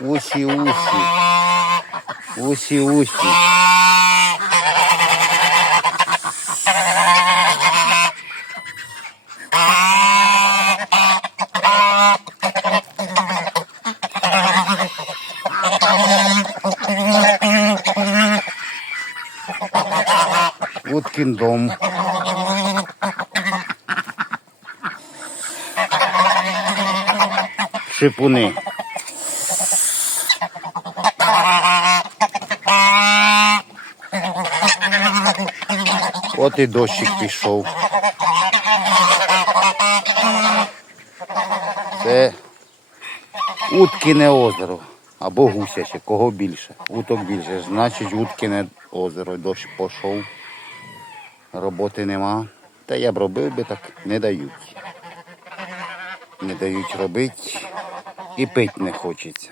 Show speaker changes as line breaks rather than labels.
Усі, усі. Усі, усі. Уткин дом. Шипуни. От і дощик пішов. Це Уткине озеро. Або гусяче, кого більше. Уток більше. Значить, Уткине озеро. Дощ пішов. Роботи нема. Та я б робив би так, не дають. Не дають робити і пити не хочеться.